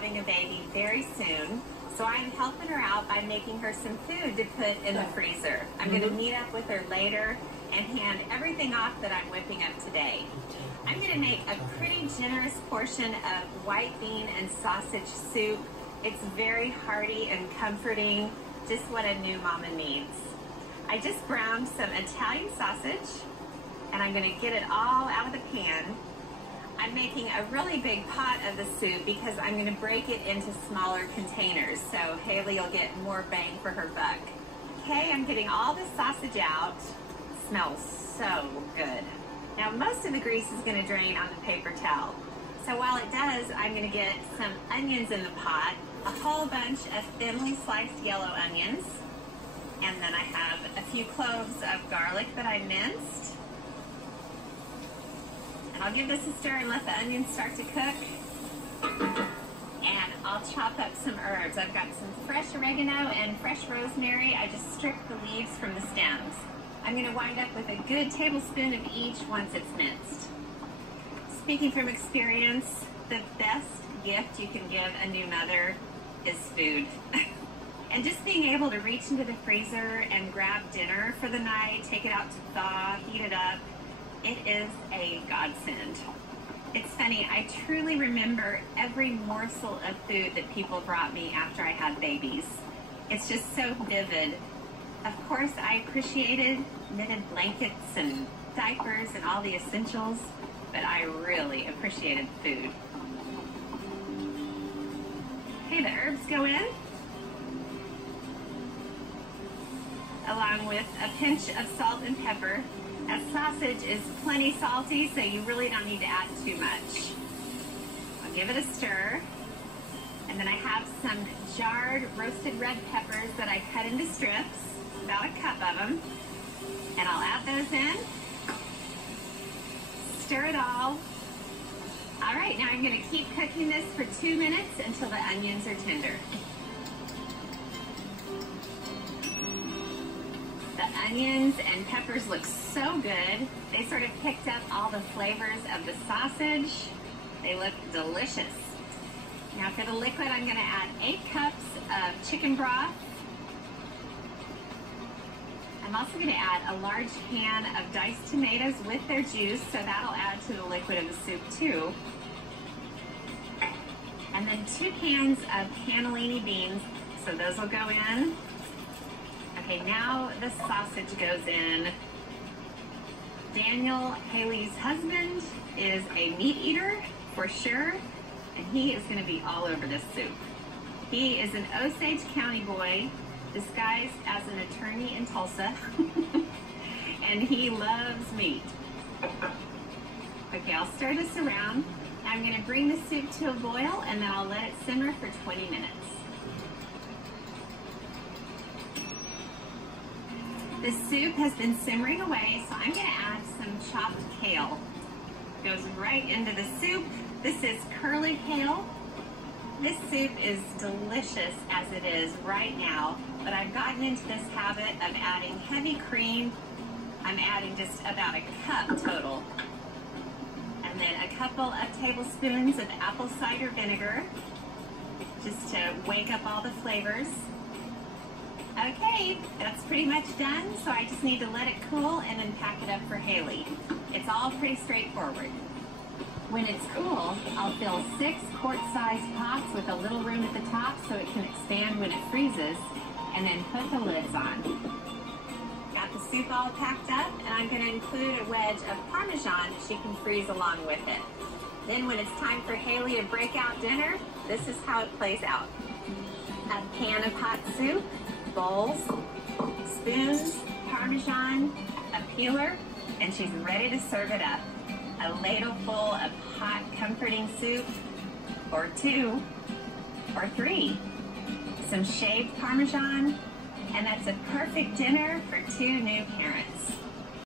having a baby very soon, so I'm helping her out by making her some food to put in the freezer. I'm going to meet up with her later and hand everything off that I'm whipping up today. I'm going to make a pretty generous portion of white bean and sausage soup. It's very hearty and comforting, just what a new mama needs. I just browned some Italian sausage, and I'm going to get it all out of the pan. I'm making a really big pot of the soup because I'm going to break it into smaller containers, so Haley will get more bang for her buck. Okay, I'm getting all the sausage out. It smells so good. Now, most of the grease is going to drain on the paper towel. So while it does, I'm going to get some onions in the pot, a whole bunch of thinly sliced yellow onions, and then I have a few cloves of garlic that I minced. I'll give this a stir and let the onions start to cook. And I'll chop up some herbs. I've got some fresh oregano and fresh rosemary. I just stripped the leaves from the stems. I'm going to wind up with a good tablespoon of each once it's minced. Speaking from experience, the best gift you can give a new mother is food. And just being able to reach into the freezer and grab dinner for the night, take it out to thaw, heat it up, it is a godsend. It's funny, I truly remember every morsel of food that people brought me after I had babies. It's just so vivid. Of course, I appreciated knitted blankets and diapers and all the essentials, but I really appreciated food. Okay, the herbs go in, along with a pinch of salt and pepper. That sausage is plenty salty, so you really don't need to add too much. I'll give it a stir. And then I have some jarred roasted red peppers that I cut into strips, about a cup of them. And I'll add those in. Stir it all. All right, now I'm going to keep cooking this for 2 minutes until the onions are tender. The onions and peppers look so good. They sort of picked up all the flavors of the sausage. They look delicious. Now for the liquid, I'm going to add 8 cups of chicken broth. I'm also going to add a large can of diced tomatoes with their juice, so that'll add to the liquid of the soup too. And then 2 cans of cannellini beans, so those will go in. Okay, now the sausage goes in. Daniel, Haley's husband, is a meat eater for sure, and he is going to be all over this soup. He is an Osage County boy disguised as an attorney in Tulsa, and he loves meat. Okay, I'll stir this around. I'm going to bring the soup to a boil, and then I'll let it simmer for 20 minutes. The soup has been simmering away, so I'm going to add some chopped kale. Goes right into the soup. This is curly kale. This soup is delicious as it is right now, but I've gotten into this habit of adding heavy cream. I'm adding just about a cup total. And then a couple of tablespoons of apple cider vinegar, just to wake up all the flavors. Okay, that's pretty much done, so I just need to let it cool and then pack it up for Haley. It's all pretty straightforward. When it's cool, I'll fill 6 quart-sized pots with a little room at the top so it can expand when it freezes, and then put the lids on. Got the soup all packed up, and I'm going to include a wedge of Parmesan that she can freeze along with it. Then when it's time for Haley to break out dinner, this is how it plays out. A pan of hot soup, bowls, spoons, Parmesan, a peeler, and she's ready to serve it up. A ladle full of hot, comforting soup, or 2, or 3. Some shaved Parmesan, and that's a perfect dinner for 2 new parents.